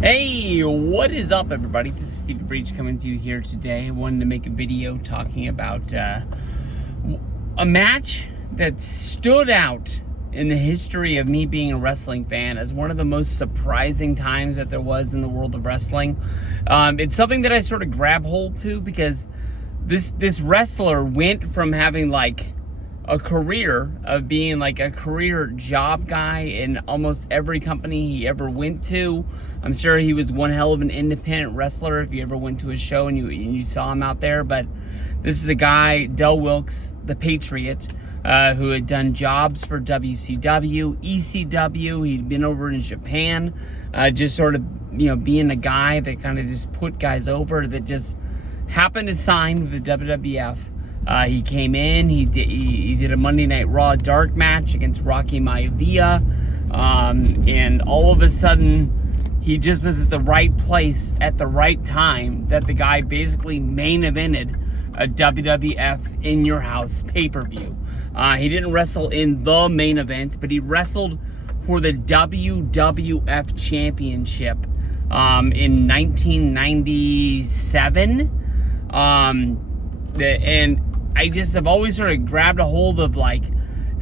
Hey, what is up, everybody? This is Steve Breach coming to you here today. I wanted to make a video talking about a match that stood out in the history of me being a wrestling fan as one of the most surprising times that there was in the world of wrestling. It's something that I sort of grab hold to because this wrestler went from having like a career of being like a career job guy in almost every company he ever went to. I'm sure he was one hell of an independent wrestler if you ever went to a show and you saw him out there. But this is a guy, Del Wilkes, the Patriot, who had done jobs for WCW, ECW. He'd been over in Japan, just sort of, being a guy that kind of just put guys over, that just happened to sign with the WWF. He came in, he did a Monday Night Raw dark match against Rocky Maivia, and all of a sudden, he just was at the right place at the right time that the guy basically main evented a WWF In Your House pay-per-view. He didn't wrestle in the main event, but he wrestled for the WWF Championship in 1997. And I just have always sort of grabbed a hold of, like,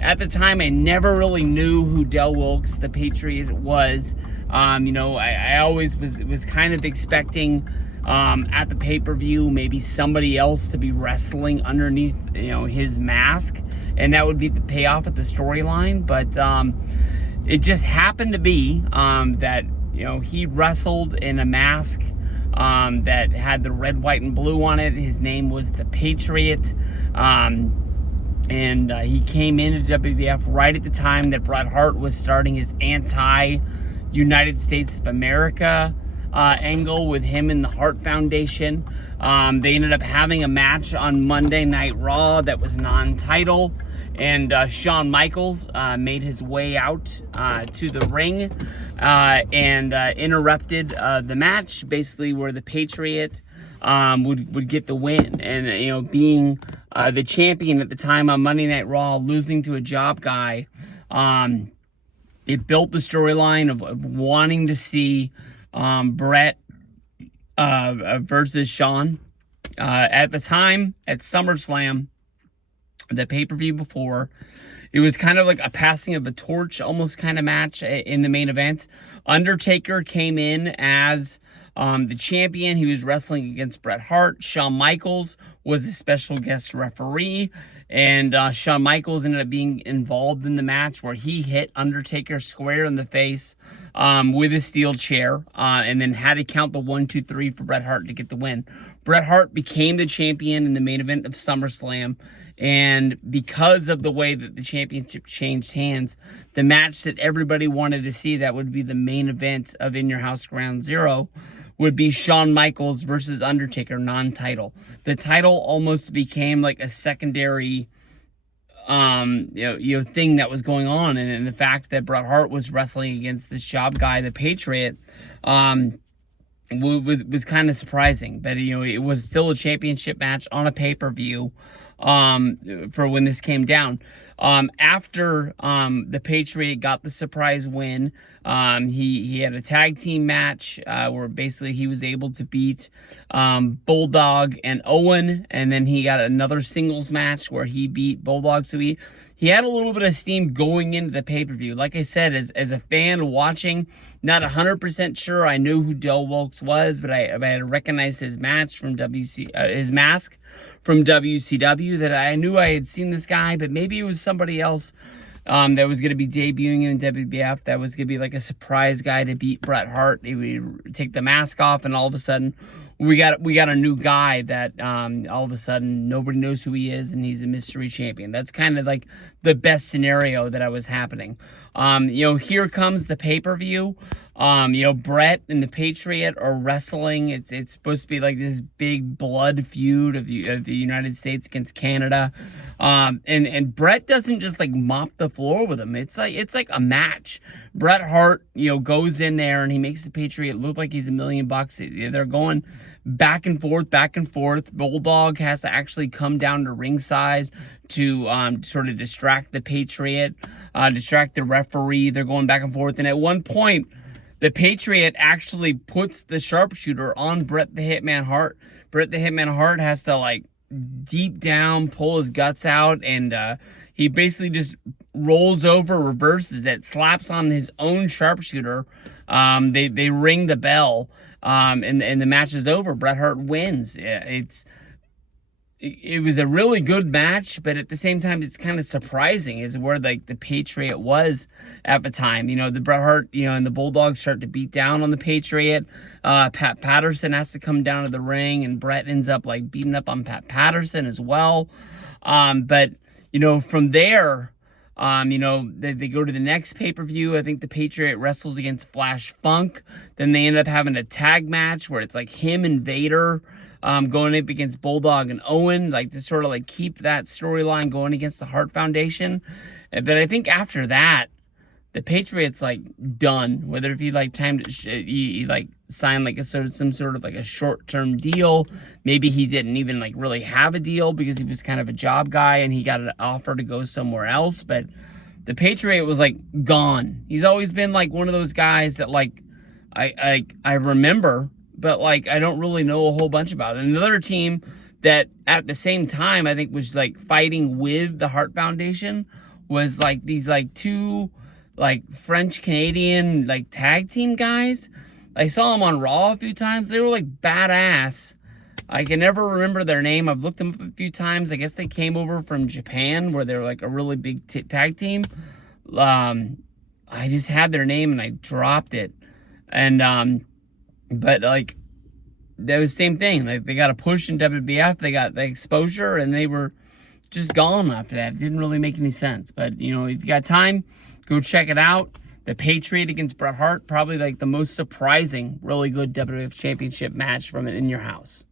at the time I never really knew who Del Wilkes, the Patriot, was. I always was kind of expecting at the pay-per-view maybe somebody else to be wrestling underneath his mask, and that would be the payoff of the storyline. But it just happened to be that he wrestled in a mask that had the red, white, and blue on it. His name was the Patriot. And he came into WWF right at the time that Bret Hart was starting his anti-United States of America angle with him and the Hart Foundation. They ended up having a match on Monday Night Raw that was non-title, and Shawn Michaels made his way out to the ring and interrupted the match, basically where the Patriot would get the win. And being the champion at the time on Monday Night Raw, losing to a job guy, it built the storyline of wanting to see Bret versus Shawn. At the time, at SummerSlam, the pay-per-view before, it was kind of like a passing of a torch almost kind of match in the main event. Undertaker came in as the champion. He was wrestling against Bret Hart. Shawn Michaels was a special guest referee, and Shawn Michaels ended up being involved in the match where he hit Undertaker square in the face with a steel chair, and then had to count the 1, 2, 3 for Bret Hart to get the win. Bret Hart became the champion in the main event of SummerSlam, and because of the way that the championship changed hands, the match that everybody wanted to see, that would be the main event of In Your House Ground Zero, would be Shawn Michaels versus Undertaker, non-title. The title almost became like a secondary thing that was going on, and the fact that Bret Hart was wrestling against this job guy, the Patriot, was kind of surprising. But it was still a championship match on a pay-per-view for when this came down. After the Patriot got the surprise win, he had a tag team match where basically he was able to beat Bulldog and Owen, and then he got another singles match where he beat Bulldog. So he had a little bit of steam going into the pay-per-view. Like I said, as a fan watching, not 100% sure I knew who Del Wilkes was, but I had recognized his match from his mask from WCW, that I knew I had seen this guy, but maybe it was somebody else that was going to be debuting in WWF, that was going to be like a surprise guy to beat Bret Hart. He would take the mask off, and all of a sudden, we got a new guy that all of a sudden nobody knows who he is, and he's a mystery champion. That's kind of like the best scenario that was happening. Here comes the pay-per-view. Bret and the Patriot are wrestling. It's supposed to be like this big blood feud of the United States against Canada. And Bret doesn't just like mop the floor with him. It's like a match. Bret Hart, goes in there and he makes the Patriot look like he's $1 million. They're going back and forth, back and forth. Bulldog has to actually come down to ringside to sort of distract the Patriot, distract the referee. They're going back and forth. And at one point, the Patriot actually puts the sharpshooter on Bret the Hitman Hart. Bret the Hitman Hart has to like deep down pull his guts out, and he basically just rolls over, reverses it, slaps on his own sharpshooter. They ring the bell, and the match is over. Bret Hart wins. It was a really good match, but at the same time, it's kind of surprising is where like the Patriot was at the time. You know, the Bret Hart, and the Bulldogs start to beat down on the Patriot. Pat Patterson has to come down to the ring, and Bret ends up like beating up on Pat Patterson as well. But from there, they go to the next pay-per-view. I think the Patriot wrestles against Flash Funk. Then they end up having a tag match where it's like him and Vader going up against Bulldog and Owen, like to sort of like keep that storyline going against the Hart Foundation. But I think after that, the Patriot's like done. Whether if he like timed he like signed like some sort of like a short-term deal, maybe he didn't even like really have a deal because he was kind of a job guy and he got an offer to go somewhere else. But the Patriot was like gone. He's always been like one of those guys that like I remember, but like I don't really know a whole bunch about it. And another team that at the same time I think was like fighting with the Hart Foundation was like these like two like French Canadian like tag team guys. I saw them on Raw a few times. They were like badass. I can never remember their name. I've looked them up a few times. I guess they came over from Japan where they were like a really big tag team. I just had their name and I dropped it. And but like that was the same thing. Like they got a push in WWF, they got the exposure, and they were just gone after that. It didn't really make any sense. But if you got time, go check it out. The Patriot against Bret Hart, probably like the most surprising, really good WWF Championship match from it in your house.